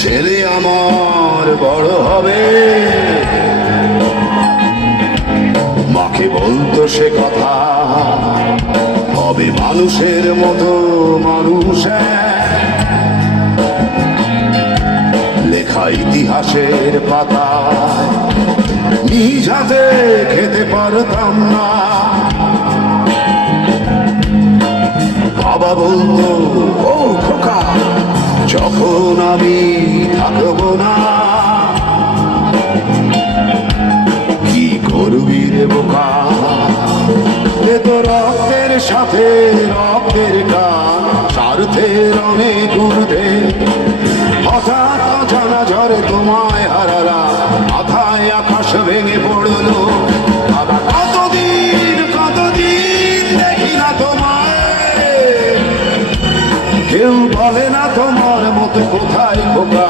ছেলে আমার বড় হবে, মাকে বলতো সে কথা, হবে মানুষের মতো মানুষ, লেখা ইতিহাসের পাতা নিজ হাতে খেতে পারতাম না। বাবা বলতো, ও খোকা, যখন আমি থাকবো না, কি করবি রে বোকা, এ তো রক্তের সাথে রক্তের গান, স্বার্থের অনেক ঊর্ধ্বে, হঠাৎ অজানা ঝড়ে তোমায় হারালা, মাথায় আকাশ ভেঙে পড়লো। বাবা কতদিন কতদিন দেখি না তোমায়, কেউ বলে না তোমার মতো কোথায় খোকা,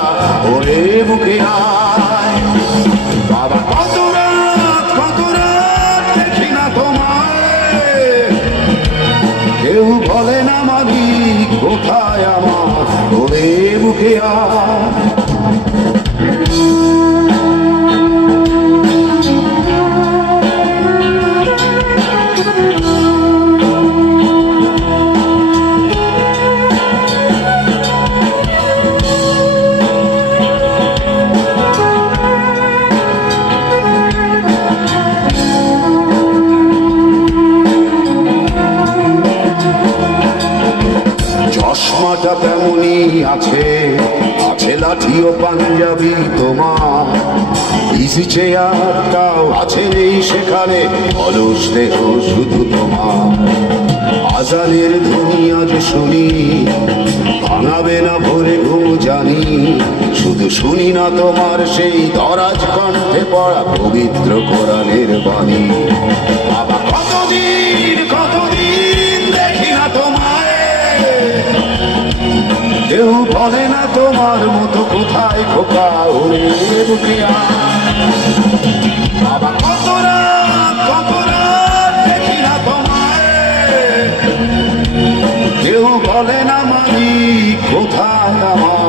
ওরে বুকে আয়। বাবা কত রাত দেখি না তোমায়, কেউ বলে না মালিক কোথায় আমার, ওরে বুকে আয়। চশমাটা তেমনই আছে, আছে লাঠি ও পাঞ্জাবি তোমার, ইজি চেয়ারটাও আছে নেই সেখানে, অলস দেহ শুধু তোমার। আজানের ধ্বনি আজ শুনি, ভাঙাবে না ভোরে ঘুম জানি, শুধু শুনি না তোমার সেই দরাজ কণ্ঠে পড়া পবিত্র কোরআনের বাণী। বাবা কতদিন কতদিন দেখি না তোমায়, কেউ বলে না তোমার মতো কোথায় খোকা, ওরে বুকে আয়। বাবা কত রাত দেখি না তোমায়, কেউ বলে না মালিক কোথায় আমার,